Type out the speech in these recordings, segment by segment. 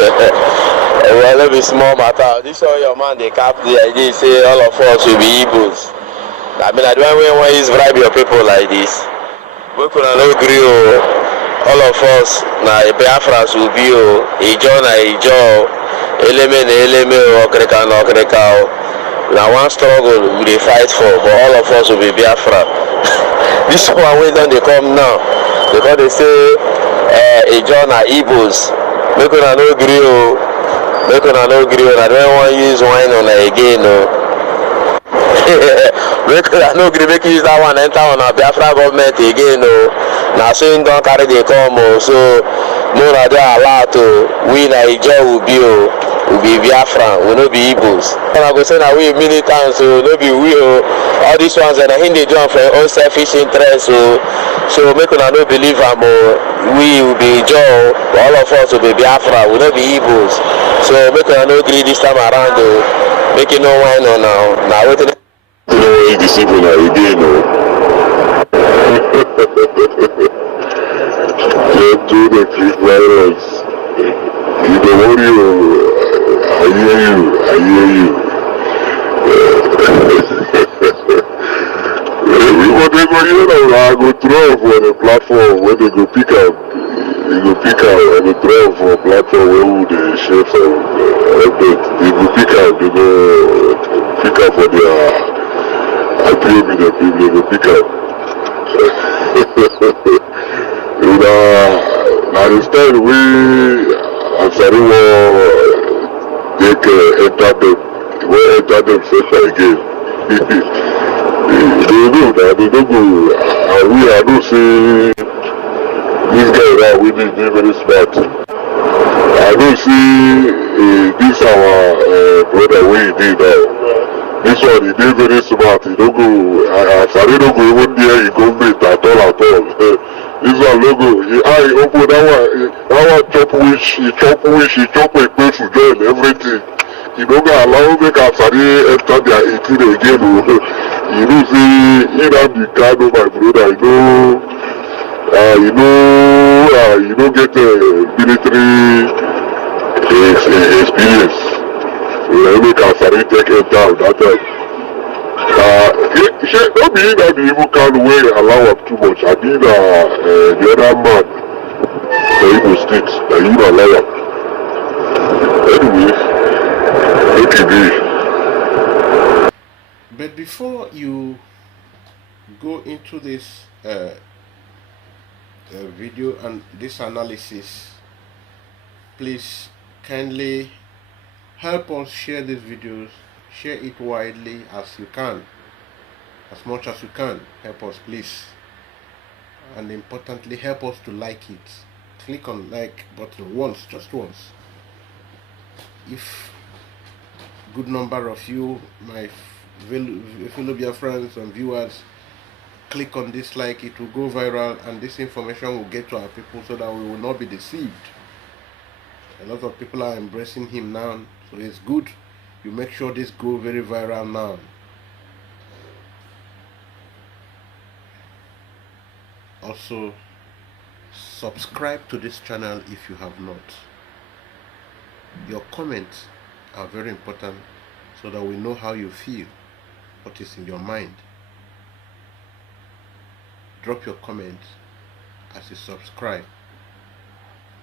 Well, let me small matter. This all your man they cap the idea say all of us will be Igbos. I mean, I don't want to bribe your people like this. We could not agree. All of us na Biafrans will be Ijaw na Ijaw, Eleme na Eleme, Okreka na Okreka. Now one struggle we dey fight for, but all of us will be Biafra. This one wey don dey come now, because they say Ijaw na Igbos. Make una no gree o. Make una no gree o. I don't want use wine on again o. Make una no gree make you use that one enter on our Biafra government again o. Na so him don carry dey come o. So more na dey alert o. We na Ijaw will be o. We be Biafra, we no be Igbos. And I go say na we militants o, no be we o. All these ones na him dey do am for own selfish interest o. So make una no believe am o. We will be Ijaw, but all of us will be Biafra, we no be Igbos. So make una no gree this time around o. Make you no whine on now. Na wetin dey deceive una again o. Just do the free virus. You don't worry o. I hear you. Whatever you know, I go throw for the platform where they go pick up. They go pick up and they throw for a platform where they share some updates. They go pick up, they go pick up for their IPO the people, they go pick up. Now instead we Asari will enter them session again. They don't go. I don't see this guy that we did very smart. I don't see this our brother we did now. This one he did very smart. He don't go. Asari don't go even there. He go meet at all. This one logo. He open that one chop wish. He chop a place to join everything. He don't allow make Asari enter their 18 again. You know, see, he have the card of my brother. You know, get military experience. You make Asari take it down that time. Don't be that the evil can way allow up too much. I mean, the other man, the Igbo state, that you allow up. Anyway, make it be. But before you go into this video and this analysis, please kindly help us share these videos, share it widely as you can, as much as you can. Help us, please, and importantly, help us to like it. Click on like button once, just once. If good number of you, my fellow dear friends and viewers, click on this like, it will go viral and this information will get to our people so that we will not be deceived. A lot of people are embracing him now, so it's good you make sure this go very viral now. Also, subscribe to this channel if you have not. Your comments are very important so that we know how you feel, what is in your mind. Drop your comments as you subscribe,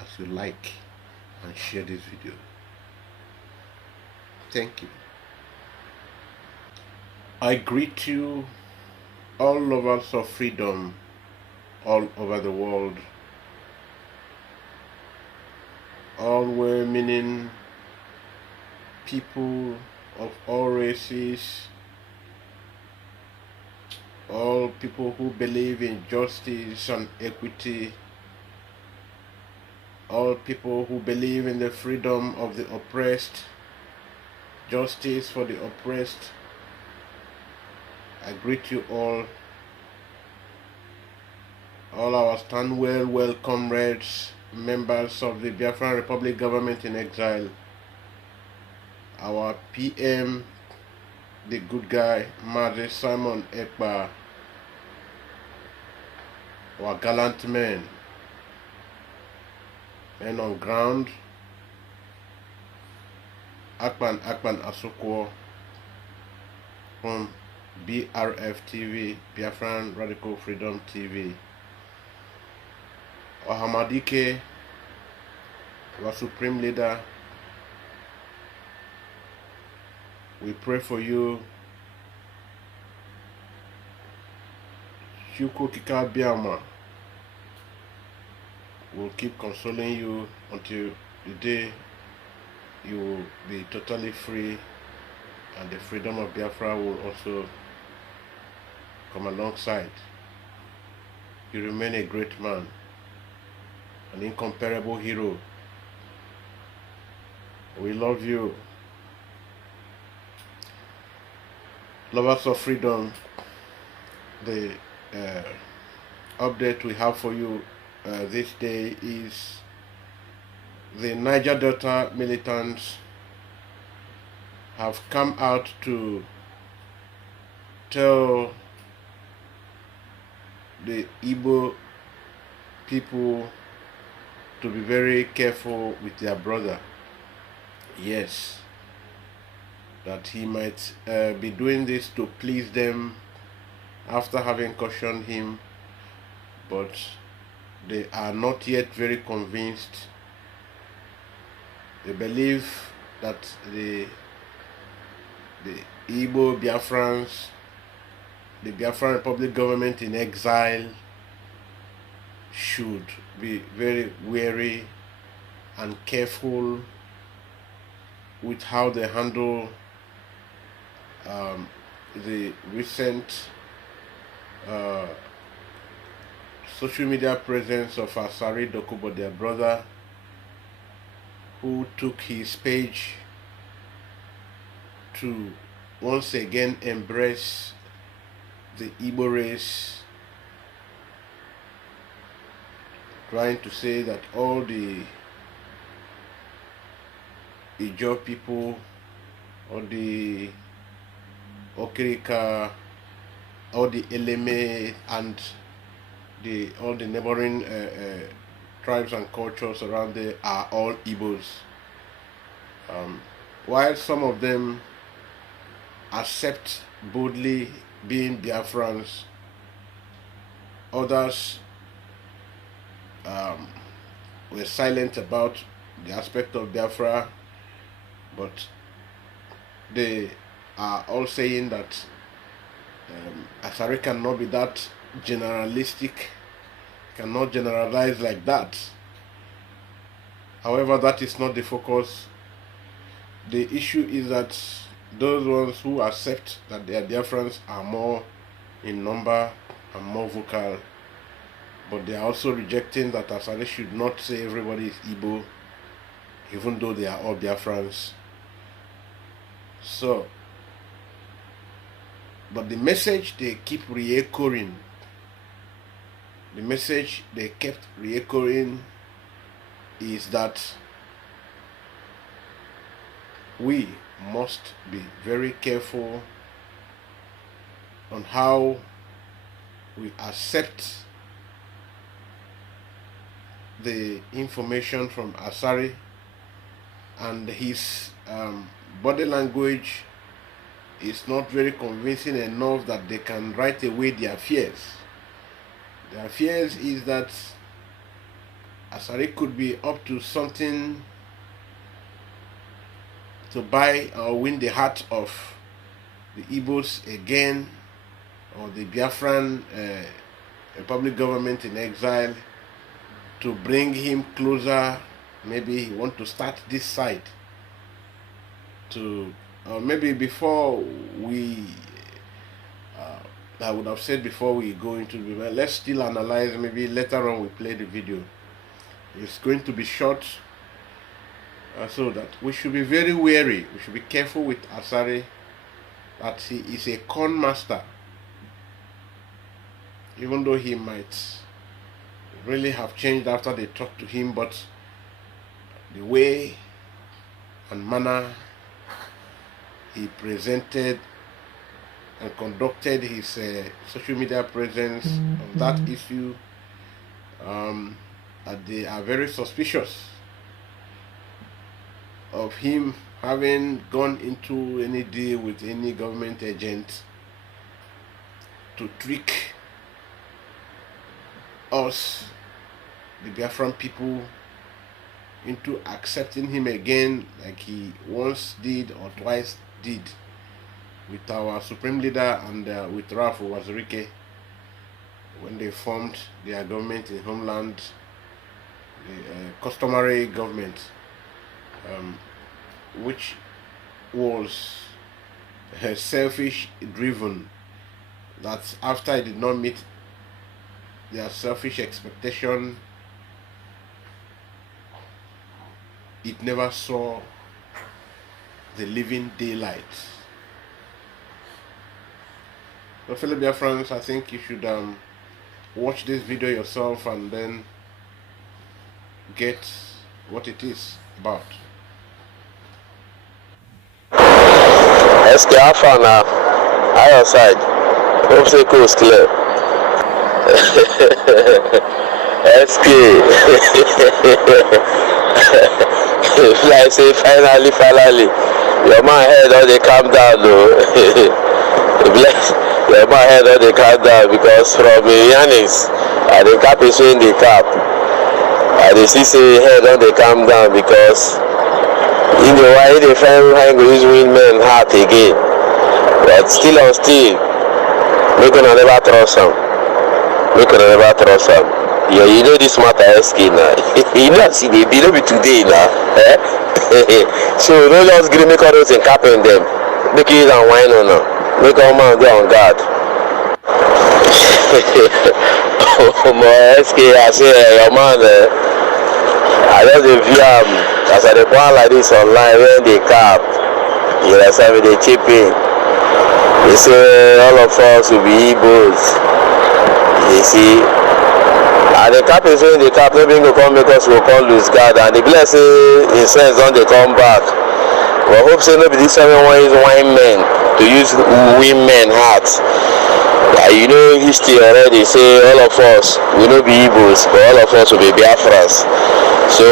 as you like and share this video. Thank you. I greet you, all lovers of freedom all over the world, all well-meaning people of all races, all people who believe in justice and equity, all people who believe in the freedom of the oppressed, justice for the oppressed. I greet you all our Stanwell comrades, members of the Biafran Republic government in exile, our PM, the good guy, Mazi Simon Ekpa, our gallant men on ground, Akpan Asokwo from BRF TV, Biafran Radical Freedom TV. Ohamadike, our supreme leader, we pray for you. Chuko Kika Biama will keep consoling you until the day you will be totally free, and the freedom of Biafra will also come alongside. You remain a great man, an incomparable hero. We love you. Lovers of freedom, the update we have for you this day is the Niger Delta militants have come out to tell the Igbo people to be very careful with their brother. Yes, that he might be doing this to please them after having cautioned him, but they are not yet very convinced. They believe that the Igbo Biafrans, the Biafran Republic government in exile, should be very wary and careful with how they handle the recent social media presence of Asari Dokubo, their brother, who took his page to once again embrace the Igbo race, trying to say that all the Ijaw people, all the Okirika, all the Eleme, and all the neighboring tribes and cultures around there are all Igbos. While some of them accept boldly being Biafrans, others were silent about the aspect of Biafra, but they are all saying that Asari cannot be that generalistic, cannot generalize like that. However, that is not the focus. The issue is that those ones who accept that their Biafrans are more in number and more vocal, but they are also rejecting that Asari should not say everybody is Igbo, even though they are all Biafrans. So, but the message they keep re-echoing, the message they kept re-echoing is that we must be very careful on how we accept the information from Asari, and his body language is not very convincing enough that they can write away their fears. Their fears is that Asari could be up to something to buy or win the heart of the Igbos again, or the Biafran Republic government in exile, to bring him closer. Maybe he want to start this side to maybe before we I would have said before we go into the, let's still analyze. Maybe later on we play the video. It's going to be short, so that we should be very wary. We should be careful with Asari, that he is a con master, even though he might really have changed after they talked to him, but the way and manner he presented and conducted his social media presence on that issue, that they are very suspicious of him having gone into any deal with any government agent to trick us, the Biafran people, into accepting him again like he once did or twice did with our supreme leader and with Ralph Wazirike when they formed their government in homeland, the customary government, which was selfish driven, that after it did not meet their selfish expectation, it never saw the living daylight. So fellow Biafrans, I think you should watch this video yourself and then get what it is about. SK Afana, higher side. Hope the coast clear. SK. Like say finally, your man head all they calm down though. Your man head all they calm down because from Yanis, the cap is in the cap. They see say head all they calm down because in the way they find his women heart again. But still on still, we can never trust them. Yeah, you know this matter SK now. You know see they be today now. So don't just give me colors and cap in them. Make it and wine on them. Make all man go on guard. Oh my SK, I say your man I just the view as I go like this online when they cap. You know say they chip in. They say all of us will be Igbos. You see. And the cap is when the cap, nobody will come make us will come lose guard, and the blessing in sense don't they come back. But hope say nobody this time one is wine men to use women hearts. You know history already say all of us will not be Igbos, but all of us will be Biafrans. So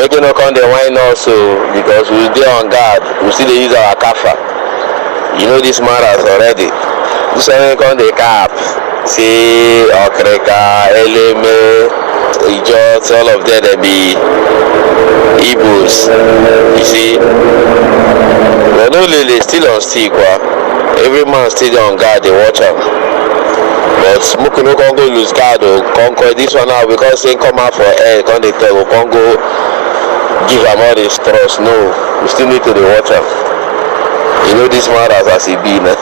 making no come the wine also because we dey on guard, we still use our kafa. You know this matters already. This one come the cap. See Okreka, Eleme, Ijaw, all of them they be Igbos. You see, but no lily still on stick. Every man still on guard, they watch him. But smoke no can go lose guard or conquer this one now because they come out for air, can't they tell can go give them all this trust. No, we still need to watch him. You know this matters as he be now.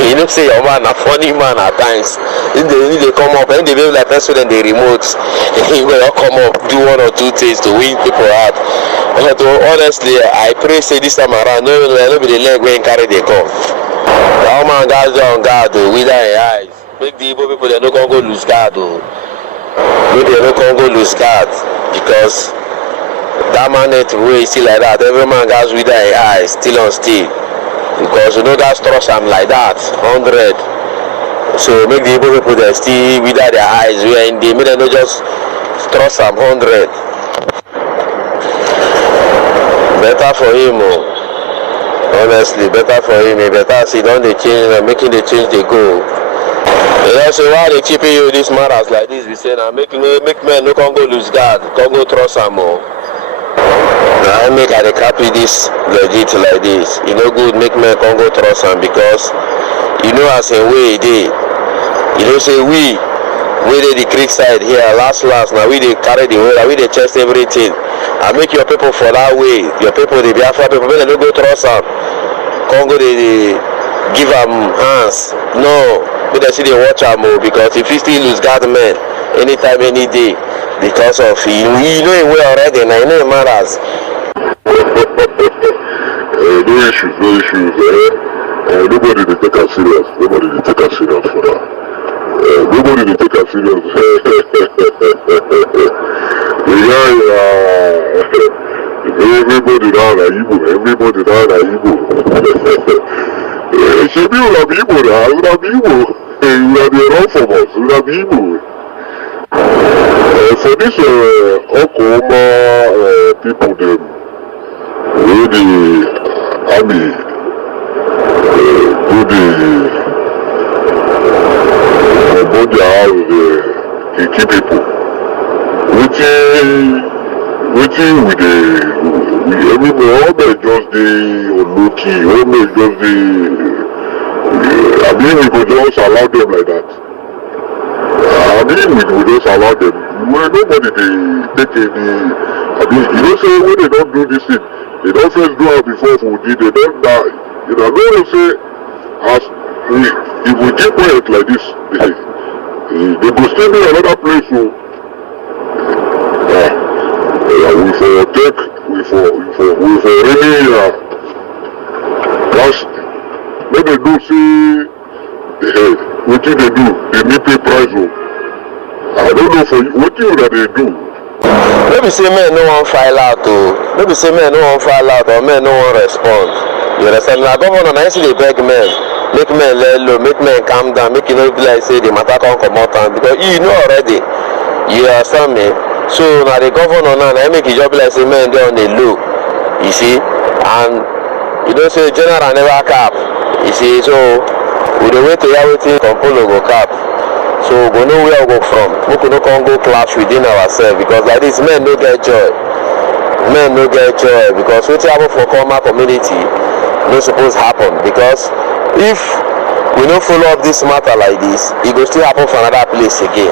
You know say your man a funny man at times. If they come up and they behave like person in the remote, he will come up, do one or two things to win people out. But honestly, I pray say this time around, no be the leg when carry the come. The man guys on guard with their eyes. Make the Igbo people they no can go lose guard though. Maybe they no can go lose guard because that man net way still like that. Every man guys with their eyes still on still. Because you know guys trust them like that, 100. So make the Igbo people that still without their eyes, we are in the middle, not just trust them 100. Better for him, honestly, better for him. Better see don't they change, making the change they go. You know, so why they keeping you this matters like this? We say now make men no can go lose guard, can't go trust them more. Now I make I copy this legit like this. You know good make men can go trust them because you know as a way they. You know say we dey the creek side here last now we dey carry the whole, we dey chest everything. I make your people for that way. Your people the Biafra people when they don't go trust them. Congo they give them hands. No, but they see they watch them more because if you still lose guard men anytime any day because of you know it well already now you know it matters. No issues. Nobody they take us serious. Nobody they take us serious for that. Nobody they take us serious. Everybody down at Igbo. Everybody down at Igbo. She be will be Igbo now. Will be Igbo. You will be wrong from us. Will be Igbo. For this Okoma people them. where the army put the house the key people. Waiting with everybody, all may just the unlucky, all may just the. I mean, we could just allow them like that. I mean, we could just allow them. Well, nobody they take any. I mean, you don't say when they don't do this thing, they don't first do it before we did, they don't die. You know, no one say, as if we keep quiet like this, they go still be another place. So, we for really, that's, when they do see, what do, they need pay price. I don't know for you, what do that they do? Maybe say men no one file out maybe say men no one file out or men no one respond. You understand? Now governor nicely beg men, make men lay low, make men calm down, make you know be like say the matter can't come out because you know already. You understand me? So now the governor now I make it job like say men they on the low. You see? And you don't say general never cap. You see, so we don't wait to hear waiting Compolo go cap. So we know where we go from. We can go clash within ourselves because like this men no get joy. Men no get joy because what happen for common community no supposed happen because if we don't follow up this matter like this, it will still happen for another place again.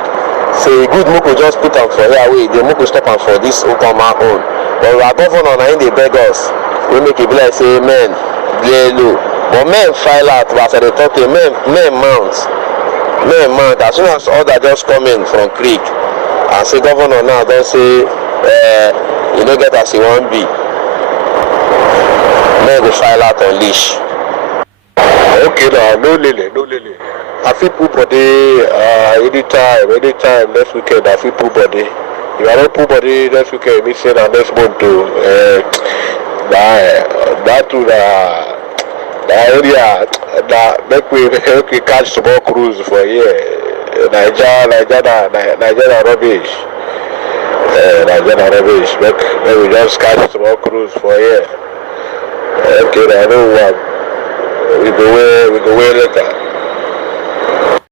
So good Moko just put them for here away, they Moko stop them for this Okama own. But our governor now in they beg us. We make it be like say men lay low. But men file out as they talk to men mount. Men mount as soon as order just come in from creek and say governor now don't say you don't get as you want be. Men go file out on leash. Okay now, no lily. I feel poor body anytime next weekend I feel poor body. If I don't poor body next weekend, me say that next month to that to the area that make we catch some more cruise for a year. Niger rubbish. Niger rubbish. Make we just catch some more cruise for a year. Okay, I know what we go away later.